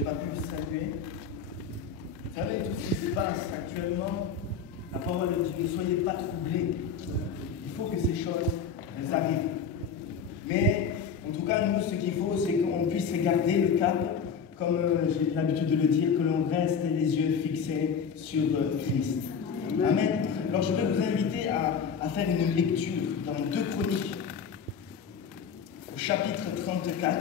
n'ai pas pu saluer. Vous savez, tout ce qui se passe actuellement, la parole dit, ne soyez pas troublés. Il faut que ces choses, elles arrivent. Mais, en tout cas, nous, ce qu'il faut, c'est qu'on puisse garder le cap, comme j'ai l'habitude de le dire, que l'on reste les yeux fixés sur Christ. Amen. Alors, je vais vous inviter à faire une lecture dans 2 Chroniques, au chapitre 34.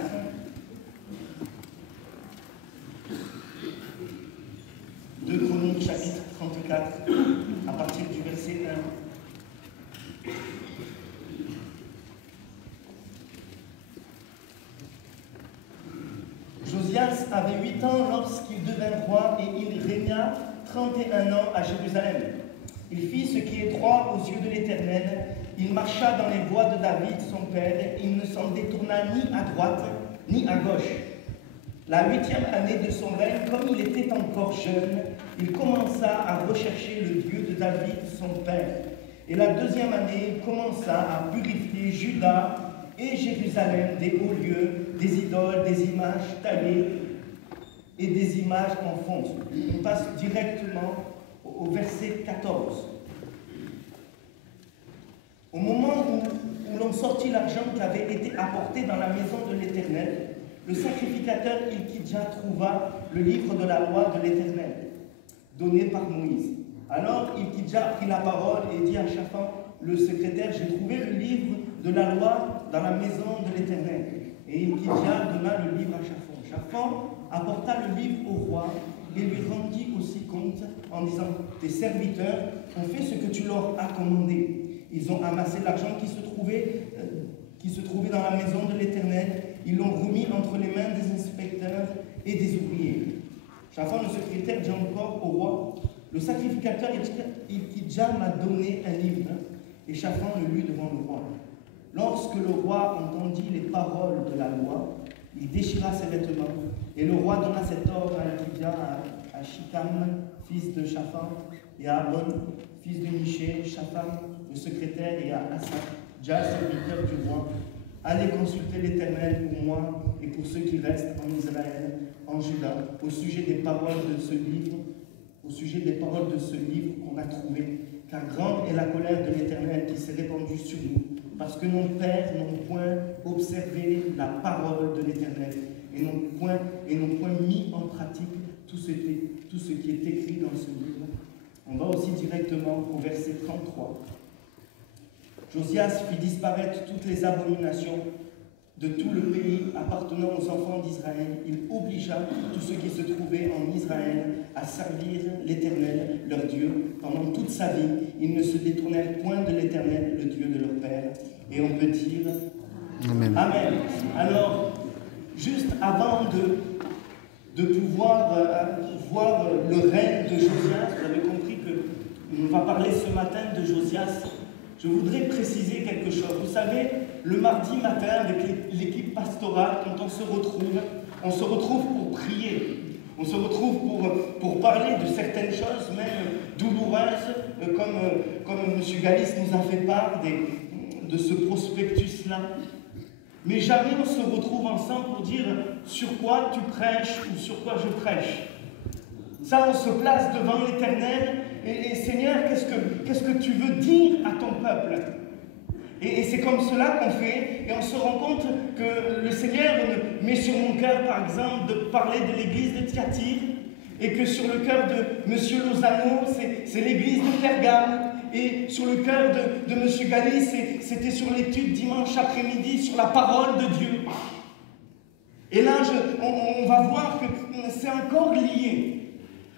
2 Chroniques, chapitre 34, à partir du verset 1. Josias avait 8 ans lorsqu'il devint roi et il régna 31 ans à Jérusalem. Il fit ce qui est droit aux yeux de l'Éternel. Il marcha dans les voies de David, son père. Il ne s'en détourna ni à droite ni à gauche. La 8e année de son règne, comme il était encore jeune, il commença à rechercher le Dieu de David, son père. Et la 2e année, il commença à purifier Juda et Jérusalem des hauts lieux, des idoles, des images taillées et des images en fonte. On passe directement au verset 14. Au moment où l'on sortit l'argent qui avait été apporté dans la maison de l'Éternel, le sacrificateur Hilkidja trouva le livre de la loi de l'Éternel, donné par Moïse. Alors Hilkidja prit la parole et dit à Shaphan, le secrétaire, j'ai trouvé le livre de la loi dans la maison de l'Éternel. Et Hilkidja donna le livre à Shaphan. Shaphan apporta le livre au roi et lui rendit aussi compte en disant, tes serviteurs ont fait ce que tu leur as commandé. Ils ont amassé l'argent qui se trouvait dans la maison de l'Éternel. Ils l'ont remis entre les mains des inspecteurs et des ouvriers. Shaphan, le secrétaire, dit encore au roi, le sacrificateur Hilkidja m'a donné un livre, et Shaphan le lut devant le roi. Lorsque le roi entendit les paroles de la loi, il déchira ses vêtements, et le roi donna cet ordre à Hilkidja, à Shikam, fils de Shaphan, et à Abon, fils de Miché, Shaphan, le secrétaire, et à Asaph, serviteur du roi. Allez consulter l'Éternel pour moi et pour ceux qui restent en Israël, en Juda, au sujet des paroles de ce livre, qu'on a trouvé, car grande est la colère de l'Éternel qui s'est répandue sur nous, parce que nos pères n'ont point observé la parole de l'Éternel et n'ont point mis en pratique tout ce qui est écrit dans ce livre. On va aussi directement au verset 33. Josias fit disparaître toutes les abominations de tout le pays appartenant aux enfants d'Israël. Il obligea tous ceux qui se trouvaient en Israël à servir l'Éternel, leur Dieu. Pendant toute sa vie, ils ne se détournèrent point de l'Éternel, le Dieu de leur père. Et on peut dire Amen. Amen. Alors, juste avant de pouvoir voir le règne de Josias, vous avez compris qu'on va parler ce matin de Josias. Je voudrais préciser quelque chose. Vous savez, le mardi matin, avec l'équipe pastorale, quand on se retrouve pour prier. On se retrouve pour parler de certaines choses, même douloureuses, comme M. Galis nous a fait part de ce prospectus-là. Mais jamais on se retrouve ensemble pour dire sur quoi tu prêches ou sur quoi je prêche. Ça, on se place devant l'Éternel et Seigneur, qu'est-ce que tu veux dire à ton peuple? Et c'est comme cela qu'on fait, et on se rend compte que le Seigneur met sur mon cœur, par exemple, de parler de l'église de Thyatire, et que sur le cœur de M. Lozano, c'est l'église de Pergame, et sur le cœur de M. Galis, c'était sur l'étude dimanche après-midi sur la parole de Dieu. Et là, on va voir que c'est encore lié.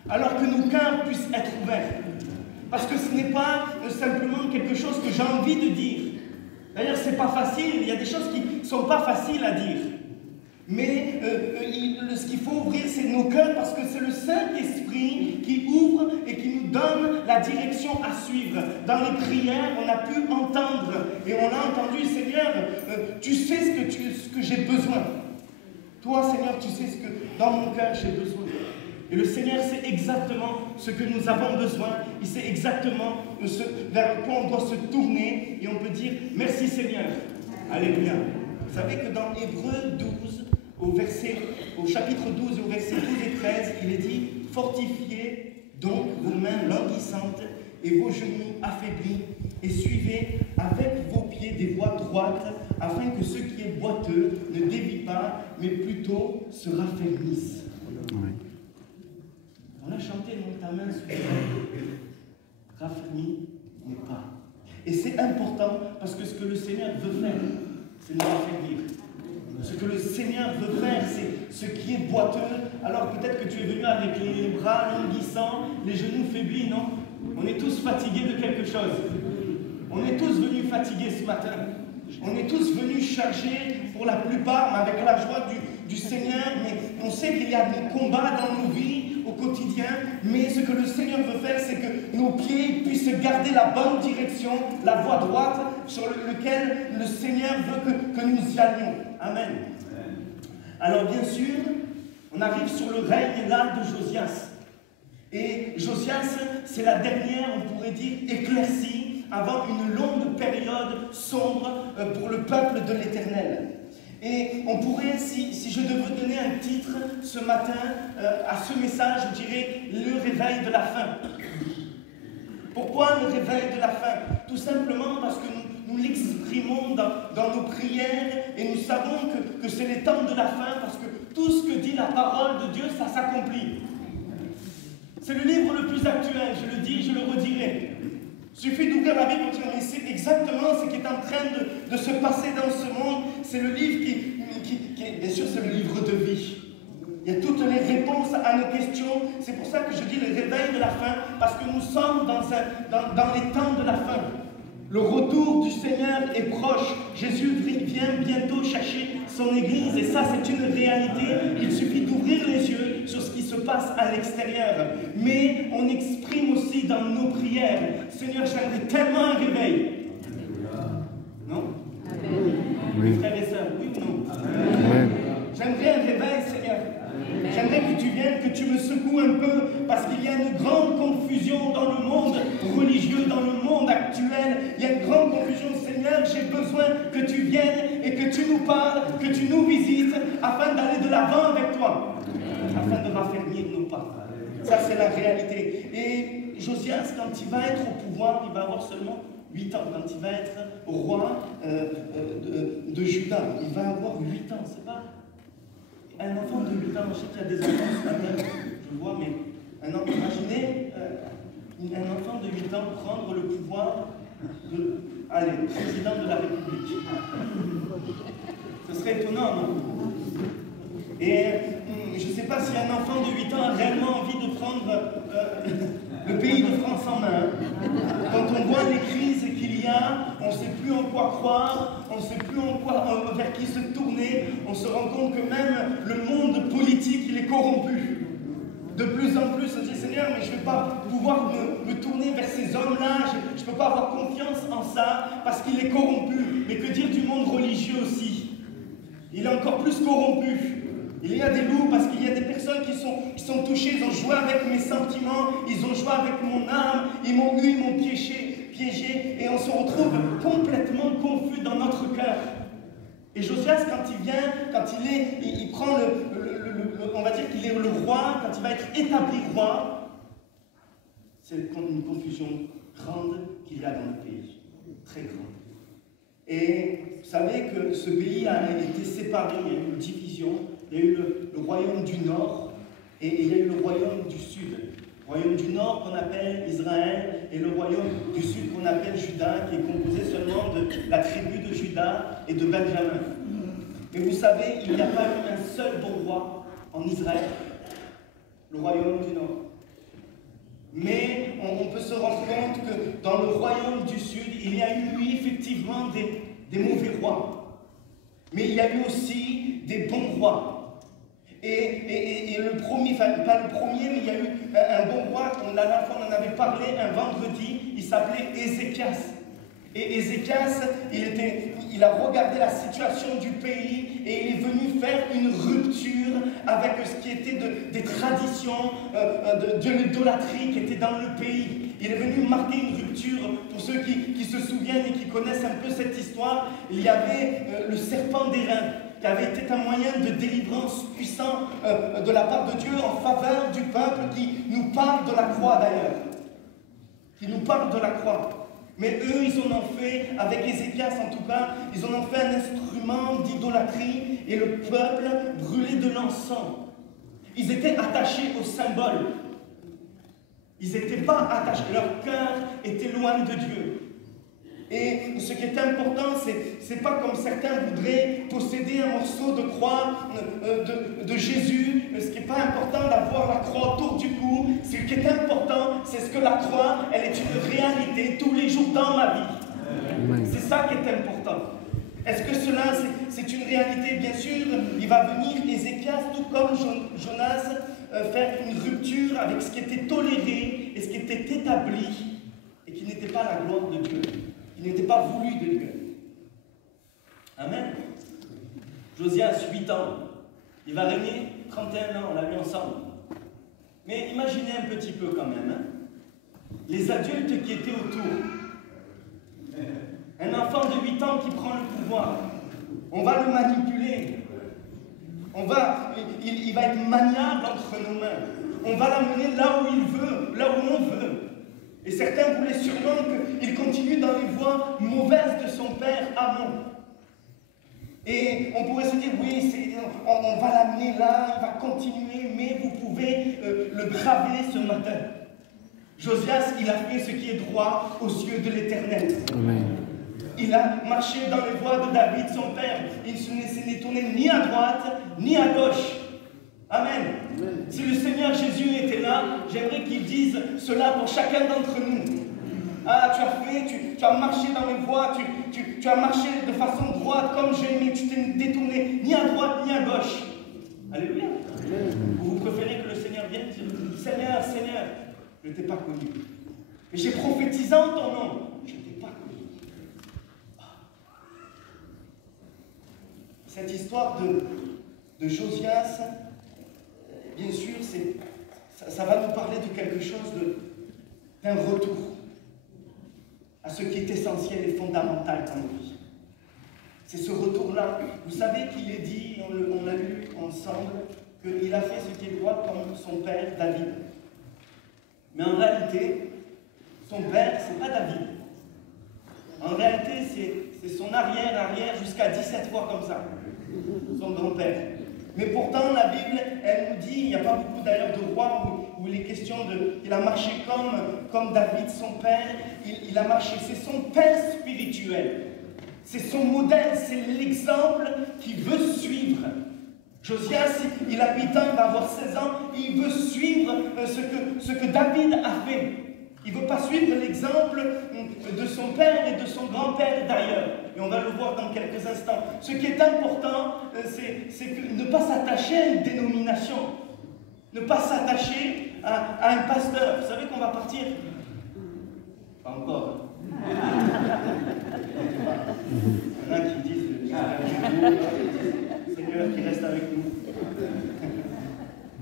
Alors que nos cœurs puissent être ouverts. Parce que ce n'est pas simplement quelque chose que j'ai envie de dire. D'ailleurs, ce n'est pas facile, il y a des choses qui ne sont pas faciles à dire. Mais ce qu'il faut ouvrir, c'est nos cœurs, parce que c'est le Saint-Esprit qui ouvre et qui nous donne la direction à suivre. Dans les prières, on a pu entendre, et on a entendu, Seigneur, tu sais ce que j'ai besoin. Toi, Seigneur, tu sais ce que dans mon cœur j'ai besoin. Et le Seigneur sait exactement ce que nous avons besoin. Il sait exactement vers quoi on doit se tourner. Et on peut dire, merci Seigneur. Alléluia. Vous savez que dans Hébreux 12, au verset au chapitre 12 et au verset 12 et 13, il est dit « Fortifiez donc vos mains languissantes et vos genoux affaiblis, et suivez avec vos pieds des voies droites, afin que ce qui est boiteux ne dévie pas, mais plutôt se raffermisse. » On a chanté « Monte ta main sur le raffermis mes pas ». Et c'est important parce que ce que le Seigneur veut faire, c'est nous raffermir. Ce que le Seigneur veut faire, c'est ce qui est boiteux. Alors peut-être que tu es venu avec les bras languissants, les genoux faiblis, non? On est tous fatigués de quelque chose. On est tous venus fatigués ce matin. On est tous venus chargés, pour la plupart, avec la joie du Seigneur, mais on sait qu'il y a des combats dans nos vies au quotidien, mais ce que le Seigneur veut faire, c'est que nos pieds puissent garder la bonne direction, la voie droite sur laquelle le Seigneur veut que nous y allions. Amen. Alors bien sûr, on arrive sur le règne là de Josias. Et Josias, c'est la dernière, on pourrait dire, éclaircie avant une longue période sombre pour le peuple de l'Éternel. Et on pourrait, si je devais donner un titre ce matin à ce message, je dirais le réveil de la fin. Pourquoi le réveil de la fin? Tout simplement parce que nous l'exprimons dans nos prières et nous savons que c'est les temps de la fin parce que tout ce que dit la parole de Dieu, ça s'accomplit. C'est le livre le plus actuel, je le dis, je le redirai. Il suffit d'ouvrir la Bible pour dire, mais c'est exactement ce qui est en train de se passer dans ce monde. C'est le livre bien sûr, c'est le livre de vie. Il y a toutes les réponses à nos questions. C'est pour ça que je dis le réveil de la fin, parce que nous sommes dans les temps de la fin. Le retour du Seigneur est proche. Jésus vient bientôt chercher son Église, et ça, c'est une réalité. Il suffit d'ouvrir les yeux sur ce qui se passe à l'extérieur. Mais on exprime aussi dans nos prières, Seigneur, j'aimerais tellement un réveil. Non? Oui. Frères et sœurs, oui ou non? J'aimerais un réveil, Seigneur. J'aimerais que tu viennes, que tu me secoues un peu, parce qu'il y a une grande confusion dans le monde religieux, dans le monde actuel. Il y a une grande confusion. Seigneur, j'ai besoin que tu viennes et que tu nous parles, que tu nous visites, afin d'aller de l'avant avec toi, afin de raffermir nos pas. Ça, c'est la réalité. Et Josias, quand il va être au pouvoir, il va avoir seulement 8 ans. Quand il va être roi de Juda, il va avoir 8 ans. C'est pas un enfant de 8 ans. Je sais qu'il y a des enfants ce matin, je vois, mais imaginez un enfant de 8 ans prendre le pouvoir de, président de la République. Ce serait étonnant, non? Et je ne sais pas si un enfant de 8 ans a réellement envie de prendre le pays de France en main. Quand on voit les crises qu'il y a, on ne sait plus en quoi croire, on ne sait plus vers qui se tourner, on se rend compte que même le monde politique, il est corrompu. De plus en plus, on se dit, Seigneur, mais je ne vais pas pouvoir me tourner vers ces hommes-là, je ne peux pas avoir confiance en ça, parce qu'il est corrompu. Mais que dire du monde religieux aussi? Il est encore plus corrompu. Il y a des loups parce qu'il y a des personnes qui sont touchées, ils ont joué avec mes sentiments, ils ont joué avec mon âme, ils m'ont piégé, et on se retrouve complètement confus dans notre cœur. Et Josias, quand il vient, quand il prend on va dire qu'il est le roi, quand il va être établi roi, c'est une confusion grande qu'il y a dans le pays, très grande. Et vous savez que ce pays a été séparé, il y a eu une division. Il y a eu le royaume du Nord et il y a eu le royaume du Sud. Le royaume du Nord qu'on appelle Israël et le royaume du Sud qu'on appelle Juda, qui est composé seulement de la tribu de Juda et de Benjamin. Et vous savez, il n'y a pas eu un seul bon roi en Israël, le royaume du Nord. Mais on peut se rendre compte que dans le royaume du Sud, il y a eu effectivement des mauvais rois. Mais il y a eu aussi des bons rois. Et le premier, enfin pas le premier, mais il y a eu un bon roi, la dernière fois on en avait parlé un vendredi, il s'appelait Ézéchias. Et Ézéchias, il a regardé la situation du pays et il est venu faire une rupture avec ce qui était des traditions, de l'idolâtrie qui était dans le pays. Il est venu marquer une rupture. Pour ceux qui se souviennent et qui connaissent un peu cette histoire, il y avait le serpent d'airain. qui avait été un moyen de délivrance puissant de la part de Dieu en faveur du peuple qui nous parle de la croix d'ailleurs. Qui nous parle de la croix. Mais eux, ils en ont fait, avec Ézéchias en tout cas, ils en ont fait un instrument d'idolâtrie et le peuple brûlait de l'encens. Ils étaient attachés au symbole. Ils n'étaient pas attachés, leur cœur était loin de Dieu. Et ce qui est important, c'est pas comme certains voudraient posséder un morceau de croix de Jésus. Ce qui n'est pas important d'avoir la croix autour du cou. Ce qui est important, c'est ce que la croix, elle est une réalité tous les jours dans ma vie. C'est ça qui est important. Est-ce que cela, c'est une réalité? Bien sûr, il va venir Ézéchias, tout comme Jonas, faire une rupture avec ce qui était toléré et ce qui était établi et qui n'était pas la gloire de Dieu. Il n'était pas voulu de Dieu. Amen. Josias, 8 ans. Il va régner 31 ans, on l'a vu ensemble. Mais imaginez un petit peu quand même. Hein? Les adultes qui étaient autour. Un enfant de 8 ans qui prend le pouvoir. On va le manipuler. Il va être maniable entre nos mains. On va l'amener là où il veut, là où on veut. Et certains voulaient sûrement qu'il continue dans les voies mauvaises de son père Amon. Et on pourrait se dire, oui, on va l'amener là, il va continuer, mais vous pouvez le braver ce matin. Josias, il a fait ce qui est droit aux yeux de l'Éternel. Il a marché dans les voies de David, son père. Il ne s'est tourné ni à droite, ni à gauche. Amen. Si le Seigneur Jésus était là, j'aimerais qu'il dise cela pour chacun d'entre nous. Ah, tu as marché dans mes voies, tu as marché de façon droite comme j'ai aimé, tu t'es détourné ni à droite ni à gauche. Alléluia. Ou vous préférez que le Seigneur vienne dire, Seigneur, Seigneur, je ne t'ai pas connu. Mais j'ai prophétisé en ton nom, je ne t'ai pas connu. Cette histoire de Josias, bien sûr, ça va nous parler de quelque chose, d'un retour à ce qui est essentiel et fondamental dans nos vies. C'est ce retour-là. Vous savez qu'il est dit, on l'a lu ensemble, qu'il a fait ce qui est droit comme son père David. Mais en réalité, son père, c'est pas David. En réalité, c'est son arrière jusqu'à 17 fois comme ça. Son grand-père. Mais pourtant, la Bible, elle nous dit, il n'y a pas beaucoup d'ailleurs de rois où il est question qu'il a marché comme David, son père. Il a marché, c'est son père spirituel. C'est son modèle, c'est l'exemple qu'il veut suivre. Josias, il a 8 ans, il va avoir 16 ans, il veut suivre ce que David a fait. Il ne veut pas suivre l'exemple de son père et de son grand-père d'ailleurs. Et on va le voir dans quelques instants. Ce qui est important, c'est ne pas s'attacher à une dénomination. Ne pas s'attacher à un pasteur. Vous savez qu'on va partir? Pas encore. Il y en a qui disent, Seigneur qui reste avec nous.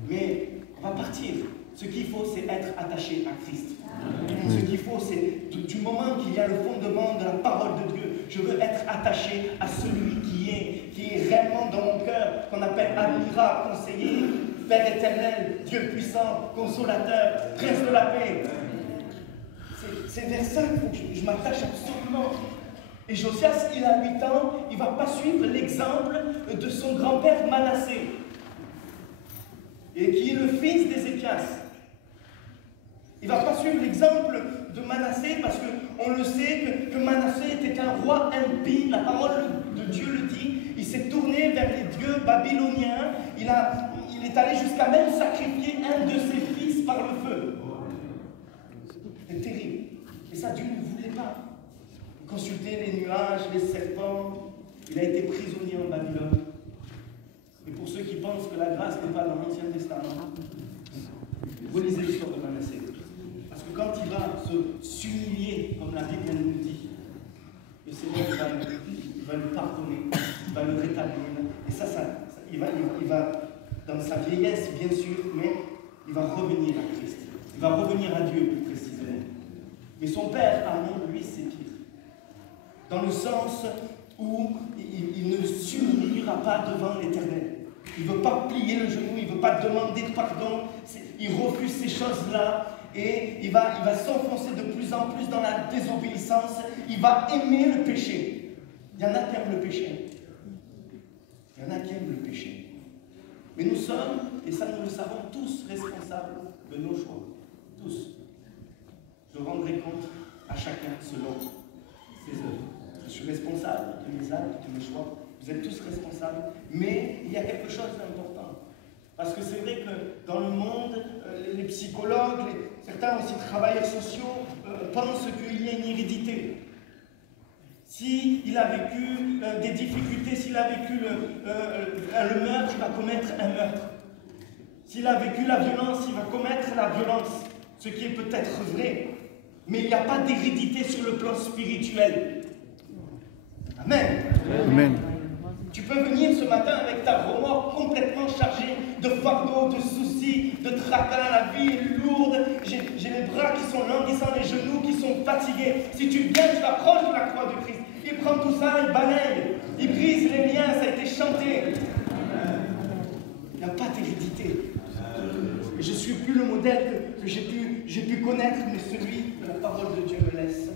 Mais on va partir. Ce qu'il faut, c'est être attaché à Christ. Ce qu'il faut, c'est du moment qu'il y a le fondement de la parole de Dieu, je veux être attaché à celui qui est réellement dans mon cœur, qu'on appelle admirable, conseiller, Père éternel, Dieu puissant, consolateur, prince de la paix. C'est vers ça qu'il faut que je m'attache absolument. Et Josias, il a 8 ans, il ne va pas suivre l'exemple de son grand-père Manassé, et qui est le fils d'Ézéchias. Il ne va pas suivre l'exemple de Manassé parce qu'on le sait que Manassé était un roi impie, la parole de Dieu le dit. Il s'est tourné vers les dieux babyloniens, il est allé jusqu'à même sacrifier un de ses fils par le feu. C'est terrible. Et ça, Dieu ne voulait pas. Consulter les nuages, les serpents, il a été prisonnier en Babylone. Et pour ceux qui pensent que la grâce n'est pas dans l'Ancien Testament, vous lisez l'histoire de Manassé. Parce que quand il va s'humilier, comme la Bible nous dit, le Seigneur va le pardonner, il va le rétablir. Et il va, dans sa vieillesse, bien sûr, mais il va revenir à Christ. Il va revenir à Dieu, plus précisément. Mais son père, Amon, lui, c'est pire. Dans le sens où il ne s'humiliera pas devant l'Éternel. Il ne veut pas plier le genou, il ne veut pas demander pardon, il refuse ces choses-là et il va s'enfoncer de plus en plus dans la désobéissance, il va aimer le péché. Il y en a qui aiment le péché. Il y en a qui aiment le péché. Mais nous sommes, et ça nous le savons, tous responsables de nos choix. Tous. Je rendrai compte à chacun selon ses œuvres. Je suis responsable de mes actes, de mes choix. Vous êtes tous responsables. Mais il y a quelque chose d'important. Parce que c'est vrai que dans le monde, les psychologues, certains aussi travailleurs sociaux pensent qu'il y a une hérédité. S'il a vécu des difficultés, s'il a vécu le meurtre, il va commettre un meurtre. S'il a vécu la violence, il va commettre la violence. Ce qui est peut-être vrai. Mais il n'y a pas d'hérédité sur le plan spirituel. Amen. Amen. Tu peux venir ce matin avec ta remorque complètement chargée de fardeaux, de soucis, de tracas. La vie est lourde. J'ai les bras qui sont languissants, les genoux qui sont fatigués. Si tu viens, tu t'approches de la croix de Christ. Il prend tout ça, il balaye. Il brise les liens, ça a été chanté. Il n'y a pas d'hérédité. Et je ne suis plus le modèle que j'ai pu connaître, mais celui que la parole de Dieu me laisse.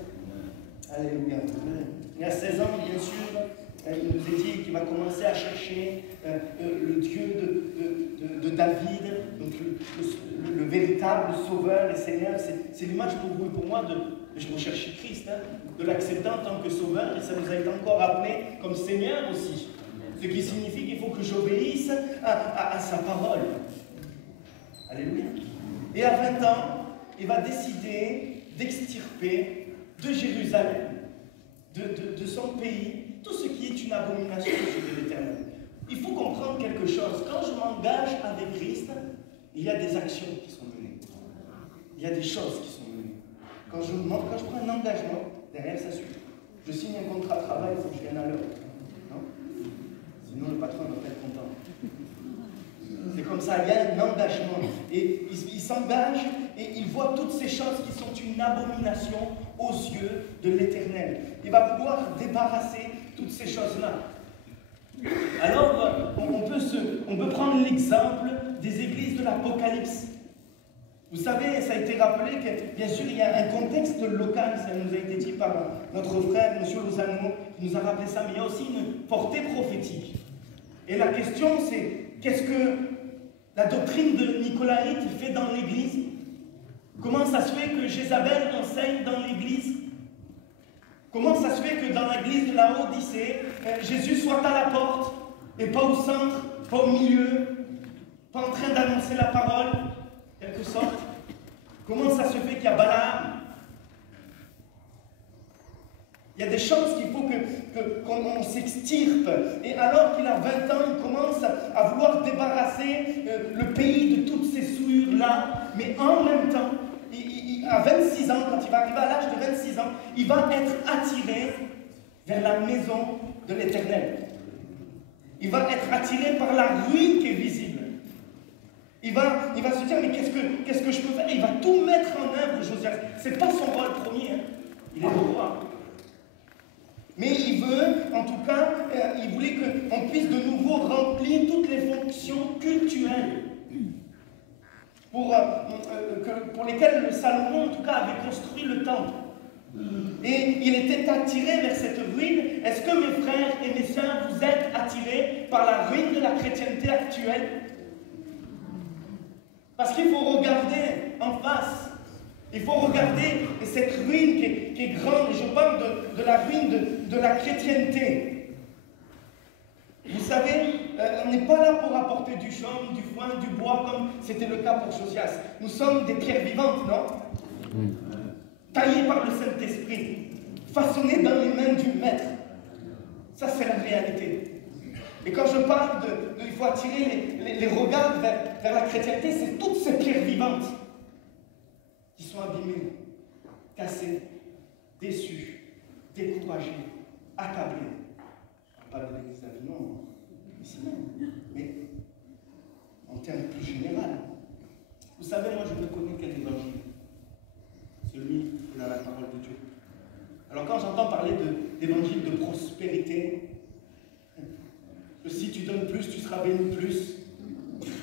Alléluia. Il y a 16 ans, bien sûr, il nous a dit qu'il va commencer à chercher le Dieu de David, donc le véritable sauveur et Seigneur. C'est l'image pour vous et pour moi je recherchais Christ, de l'accepter en tant que sauveur, et ça nous a été encore appelé comme Seigneur aussi. Ce qui signifie qu'il faut que j'obéisse à sa parole. Alléluia. Et à 20 ans, il va décider d'extirper de Jérusalem, de son pays, tout ce qui est une abomination de l'Éternel. Il faut comprendre quelque chose. Quand je m'engage avec Christ, il y a des actions qui sont menées. Il y a des choses qui sont menées. Quand je prends un engagement, derrière ça suit. Je signe un contrat de travail, il faut que je vienne à l'heure. Non? Sinon le patron va pas être content. C'est comme ça, il y a un engagement. Et il s'engage et il voit toutes ces choses qui sont une abomination aux yeux de l'Éternel. Il va pouvoir débarrasser toutes ces choses-là. Alors, on peut prendre l'exemple des églises de l'Apocalypse. Vous savez, ça a été rappelé que, bien sûr, il y a un contexte local, ça nous a été dit par notre frère, M. Lozano, qui nous a rappelé ça, mais il y a aussi une portée prophétique. Et la question, c'est, qu'est-ce que la doctrine de Nicolaïte fait dans l'Église? Comment ça se fait que Jézabel enseigne dans l'Église? Comment ça se fait que dans l'Église de la Odyssée, Jésus soit à la porte, et pas au centre, pas au milieu, pas en train d'annoncer la parole, en quelque sorte? Comment ça se fait qu'il y a Balaam? Il y a des choses qu'il faut qu'on s'extirpe. Et alors qu'il a 20 ans, il commence à vouloir débarrasser le pays de toutes ces souillures-là. Mais en même temps, à 26 ans, quand il va arriver à l'âge de 26 ans, il va être attiré vers la maison de l'Éternel. Il va être attiré par la ruine qui est visible. Il va se dire, mais qu'est-ce que je peux faire? Et il va tout mettre en œuvre, Josias. Ce n'est pas son rôle premier. Hein. Il est le roi. Mais il veut, en tout cas, il voulait qu'on puisse de nouveau remplir toutes les fonctions culturelles pour lesquelles Salomon, en tout cas, avait construit le temple. Et il était attiré vers cette ruine. Est-ce que mes frères et mes sœurs, vous êtes attirés par la ruine de la chrétienté actuelle? Parce qu'il faut regarder en face. Il faut regarder cette ruine qui est grande, et je parle de la ruine de la chrétienté. Vous savez, on n'est pas là pour apporter du chaume, du foin, du bois, comme c'était le cas pour Josias. Nous sommes des pierres vivantes, non? Taillées par le Saint-Esprit, façonnées dans les mains du Maître. Ça, c'est la réalité. Et quand je parle il faut attirer les regards vers la chrétienté, c'est toutes ces pierres vivantes qui sont abîmés, cassés, déçus, découragés, accablés. Je ne parle pas de l'église d'Avignon, ici même, mais en termes plus généraux. Vous savez, moi je ne connais qu'un évangile, celui qui a la parole de Dieu. Alors quand j'entends parler d'évangile de prospérité, plus, tu seras béni plus.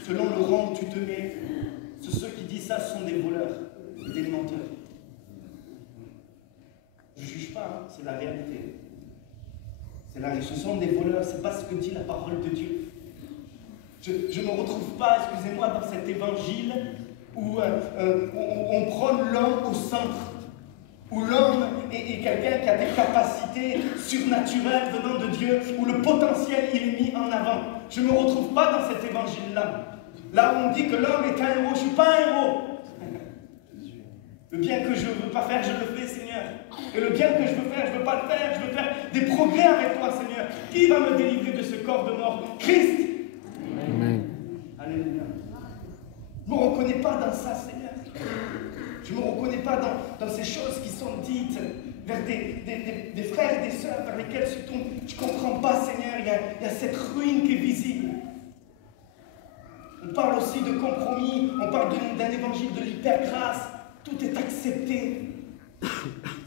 Selon le rang où tu te mets, ceux qui disent ça sont des voleurs, des menteurs. Je ne juge pas, hein, c'est la réalité. Ce sont des voleurs, c'est pas ce que dit la parole de Dieu. Je ne me retrouve pas, excusez-moi, dans cet évangile où on prend l'homme au centre, où l'homme est quelqu'un qui a des capacités surnaturelles venant de Dieu, où le potentiel il est mis en avant. Je ne me retrouve pas dans cet évangile-là. Là où on dit que l'homme est un héros, je ne suis pas un héros. Le bien que je ne veux pas faire, je le fais, Seigneur. Et le bien que je veux faire, je ne veux pas le faire. Je veux faire des progrès avec toi, Seigneur. Qui va me délivrer de ce corps de mort? Christ. Amen. Alléluia. Je ne me reconnais pas dans ça, Seigneur. Je ne me reconnais pas dans ces choses qui sont dites vers des frères et des sœurs vers lesquels se tournent. Je ne comprends pas, Seigneur. Il y a cette ruine qui est visible. On parle aussi de compromis. On parle d'un évangile de l'hypergrâce. Tout est accepté.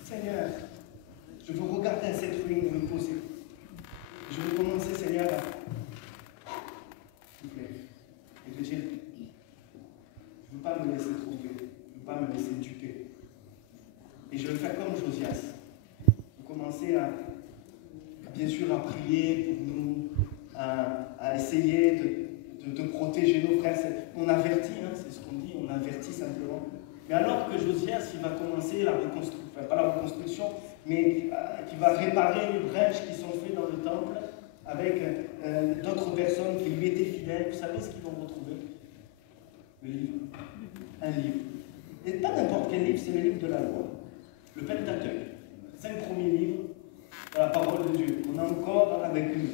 Seigneur, je veux regarder à cette ruine et me poser. Je veux commencer, Seigneur, à souffler et te dire, je ne veux pas me laisser tromper, je ne veux pas me laisser duper. Et je vais faire comme Josias. Je vais commencer bien sûr, à prier pour nous, à essayer de protéger nos frères. On avertit, hein, c'est ce qu'on dit, on avertit simplement. Mais alors que Josias, il va commencer la reconstruction, enfin pas la reconstruction, mais qui va réparer les brèches qui sont faites dans le temple avec d'autres personnes qui lui étaient fidèles, vous savez ce qu'ils vont retrouver? Le livre. Un livre. Et pas n'importe quel livre, c'est le livre de la loi. Le Pentateuque. 5 premiers livres de la parole de Dieu. On a encore avec nous.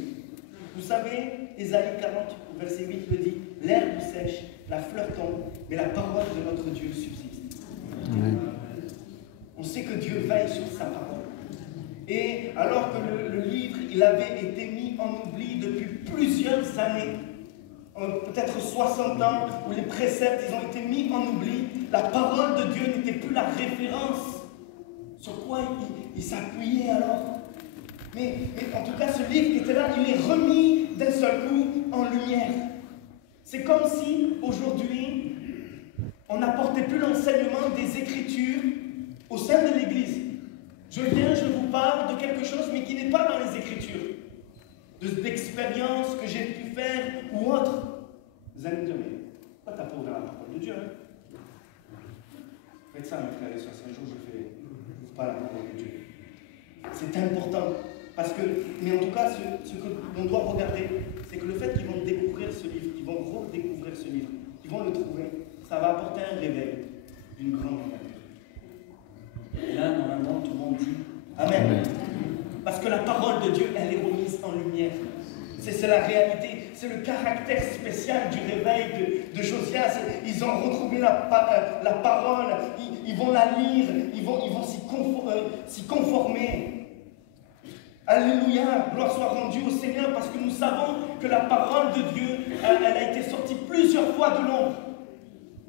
Vous savez, Ésaïe 40, verset 8 le dit, l'herbe sèche, la fleur tombe, mais la parole de notre Dieu subsiste. On sait que Dieu veille sur sa parole. Et alors que le livre, il avait été mis en oubli depuis plusieurs années, peut-être 60 ans, où les préceptes, ils ont été mis en oubli, la parole de Dieu n'était plus la référence. Sur quoi il s'appuyait alors? Mais en tout cas, ce livre qui était là, il est remis d'un seul coup en lumière. C'est comme si, aujourd'hui, on n'apportait plus l'enseignement des Écritures au sein de l'Église. Je vous parle de quelque chose, mais qui n'est pas dans les Écritures. D'expériences que j'ai pu faire ou autre. Vous allez me dire, mais pourquoi tu n'as pas ouvert la parole de Dieu, hein? Faites ça, mes frères et sœurs. Un jour, je fais pas la parole de Dieu. C'est important. Parce que, mais en tout cas, ce que l'on doit regarder, c'est que le fait qu'ils vont découvrir ce livre, qu'ils vont redécouvrir ce livre, qu'ils vont le trouver, ça va apporter un réveil d'une grande manière. Et là, normalement, tout le monde dit Amen. Amen. Parce que la parole de Dieu, elle est remise en lumière. C'est la réalité, c'est le caractère spécial du réveil de Josias. Ils ont retrouvé la parole, ils vont la lire, ils vont s'y conformer. Alléluia, gloire soit rendue au Seigneur, parce que nous savons que la parole de Dieu, elle a été sortie plusieurs fois de l'ombre.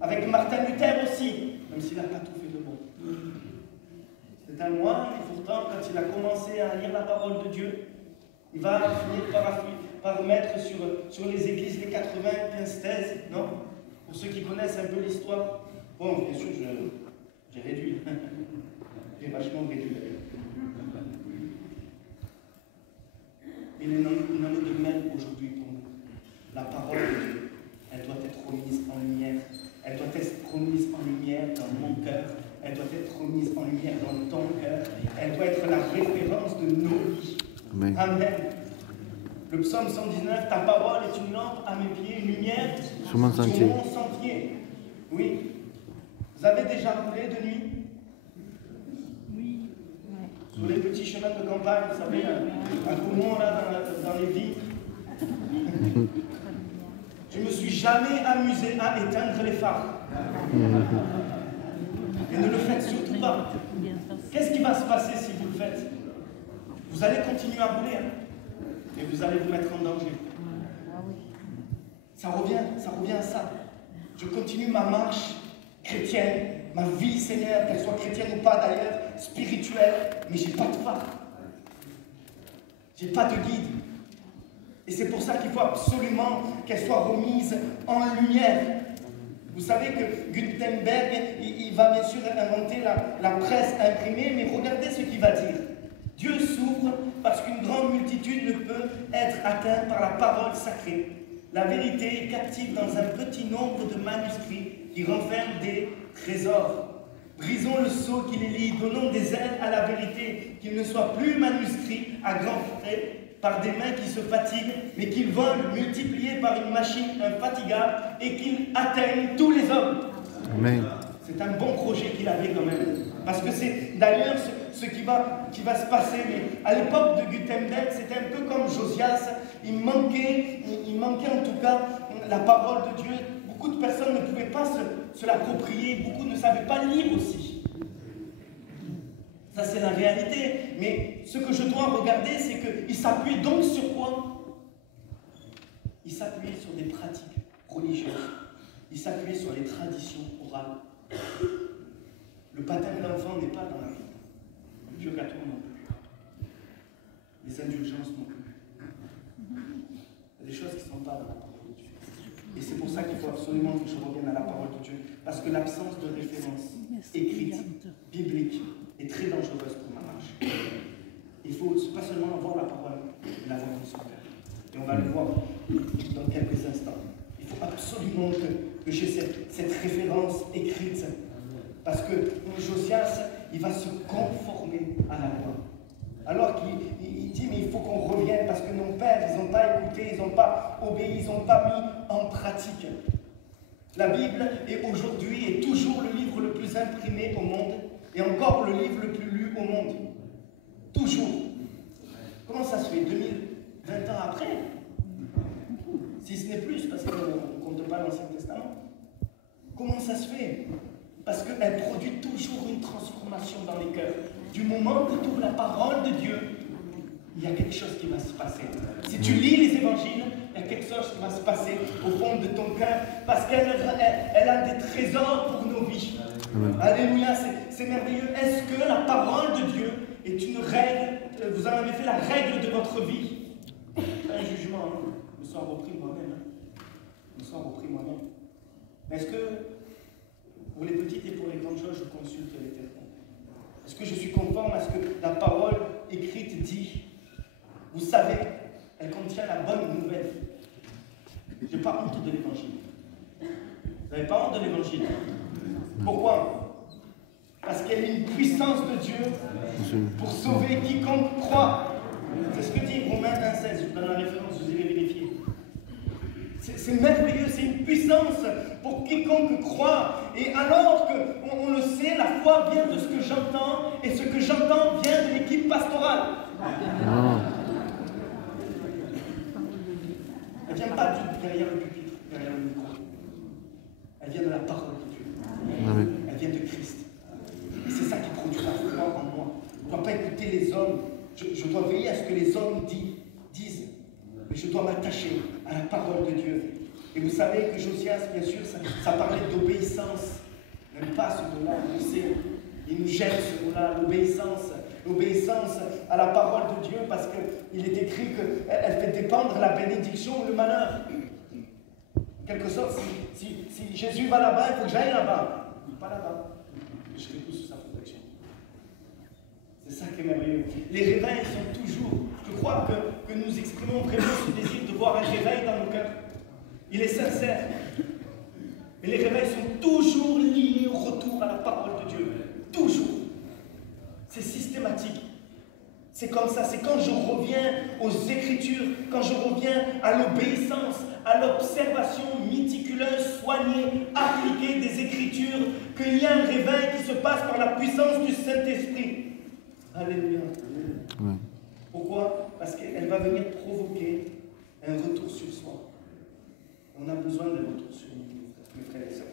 Avec Martin Luther aussi, même s'il n'a pas tout fait de bon. C'est un moine, et pourtant, quand il a commencé à lire la parole de Dieu, il va finir par mettre sur les églises les 80, 15 thèses, non? Pour ceux qui connaissent un peu l'histoire. Bon, bien sûr, j'ai réduit. J'ai vachement réduit. Il en est de même aujourd'hui pour nous. La parole de Dieu, elle doit être remise en lumière. Elle doit être remise en lumière dans mon cœur. Elle doit être remise en lumière dans ton cœur. Elle doit être la référence de nos vies. Amen. Amen. Le psaume 119, ta parole est une lampe à mes pieds, une lumière sur mon sentier. Oui. Vous avez déjà roulé de nuit? Oui. Sur les petits chemins de campagne, vous savez, à Gaumont, là, dans les vitres. Je ne me suis jamais amusé à éteindre les phares. Et ne le faites surtout pas. Qu'est-ce qui va se passer si vous le faites? Vous allez continuer à rouler, hein, et vous allez vous mettre en danger. Ça revient à ça. Je continue ma marche chrétienne, ma vie, Seigneur, qu'elle soit chrétienne ou pas d'ailleurs, spirituelle, mais j'ai pas de phare. J'ai pas de guide. Et c'est pour ça qu'il faut absolument qu'elle soit remise en lumière. Vous savez que Gutenberg, il va bien sûr inventer la presse imprimée, mais regardez ce qu'il va dire. Dieu souffre parce qu'une grande multitude ne peut être atteinte par la parole sacrée. La vérité est captive dans un petit nombre de manuscrits qui renferment des trésors. Brisons le sceau qui les lie, donnons des ailes à la vérité, qu'ils ne soient plus manuscrits à grands frais par des mains qui se fatiguent, mais qu'ils volent multipliés par une machine infatigable et qu'ils atteignent tous les hommes. Amen. C'est un bon projet qu'il avait quand même. Parce que c'est d'ailleurs ce qui va se passer. Mais à l'époque de Gutenberg, c'était un peu comme Josias. Il manquait en tout cas la parole de Dieu. Beaucoup de personnes ne pouvaient pas se l'approprier. Beaucoup ne savaient pas lire aussi. Ça, c'est la réalité. Mais ce que je dois regarder, c'est qu'il s'appuie donc sur quoi? Il s'appuyait sur des pratiques religieuses. Il s'appuyait sur les traditions orales. Le baptême d'enfant n'est pas dans la Bible. Le purgatoire non plus. Les indulgences non plus. Il y a des choses qui ne sont pas dans la parole de Dieu. Et c'est pour ça qu'il faut absolument que je revienne à la parole de Dieu. Parce que l'absence de référence écrite, biblique, est très dangereuse pour ma marche. Il faut pas seulement avoir la parole, mais l'avoir dans son cœur. Et on va le voir dans quelques instants. Il faut absolument que j'ai cette référence écrite. Parce que Josias, il va se conformer à la loi. Alors qu'il dit, mais il faut qu'on revienne parce que nos pères, ils n'ont pas écouté, ils n'ont pas obéi, ils n'ont pas mis en pratique. La Bible est aujourd'hui et toujours le livre le plus imprimé au monde et encore le livre le plus lu au monde. Toujours. Comment ça se fait 2020 ans après? Si ce n'est plus, parce qu'on ne compte pas l'Ancien Testament. Comment ça se fait? Parce qu'elle produit toujours une transformation dans les cœurs. Du moment que tu ouvres la parole de Dieu, il y a quelque chose qui va se passer. Si tu lis les évangiles, il y a quelque chose qui va se passer au fond de ton cœur, parce qu'elle a des trésors pour nos vies. Alléluia, c'est merveilleux. Est-ce que la parole de Dieu est une règle? Vous en avez fait la règle de votre vie? C'est un jugement, hein. Je me sens repris moi-même. Je me sens repris moi-même. Est-ce que pour les petites et pour les grandes choses, je consulte l'Éternel? Est-ce que je suis conforme à ce que la parole écrite dit? Vous savez, elle contient la bonne nouvelle. Je n'ai pas honte de l'Évangile. Vous n'avez pas honte de l'Évangile? Pourquoi? Parce qu'elle est une puissance de Dieu pour sauver quiconque croit. C'est ce que dit Romains 1,16. Je vous donne la référence, vous irez vérifier. C'est merveilleux, c'est une puissance pour quiconque croit. Et alors qu'on le sait, la foi vient de ce que j'entends, et ce que j'entends vient de l'équipe pastorale. Elle ne vient pas derrière le pupitre, derrière le micro. Elle vient de la parole de Dieu. Elle vient de Christ. Et c'est ça qui produit la foi en moi. Je ne dois pas écouter les hommes. Je dois veiller à ce que les hommes disent. Mais je dois m'attacher à la parole de Dieu. Et vous savez que Josias, bien sûr, ça parlait d'obéissance. Même pas ce mot-là, on sait. Il nous jette ce mot-là, l'obéissance. L'obéissance à la parole de Dieu, parce qu'il est écrit qu'elle fait dépendre la bénédiction ou le malheur. En quelque sorte, si Jésus va là-bas, il faut que j'aille là-bas. Pas là-bas. Je serai tout sous sa protection. C'est ça qui est merveilleux. Les réveils sont toujours, je crois que nous exprimons vraiment ce désir de voir un réveil dans nos cœurs. Il est sincère. Et les réveils sont toujours liés au retour à la parole de Dieu. Toujours. C'est systématique. C'est comme ça. C'est quand je reviens aux Écritures, quand je reviens à l'obéissance, à l'observation méticuleuse, soignée, appliquée des Écritures, qu'il y a un réveil qui se passe par la puissance du Saint-Esprit. Alléluia. Pourquoi? Parce qu'elle va venir provoquer un retour sur soi. On a besoin de retour sur nous, mes frères et sœurs.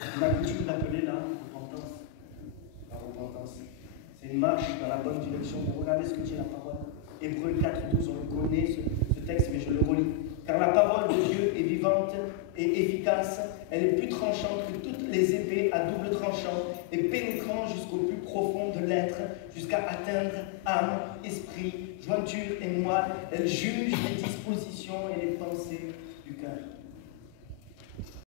On a coutume d'appeler la repentance. La repentance. C'est une marche dans la bonne direction. Vous regardez ce que dit la parole. Hébreux 4,12, on le connaît ce texte, mais je le relis. Car la parole de Dieu est vivante et efficace. Elle est plus tranchante que toutes les épées à double tranchant et pénétrant jusqu'au plus profond de l'être, jusqu'à atteindre âme, esprit, jointure et moelle, elle juge les dispositions et les pensées du cœur.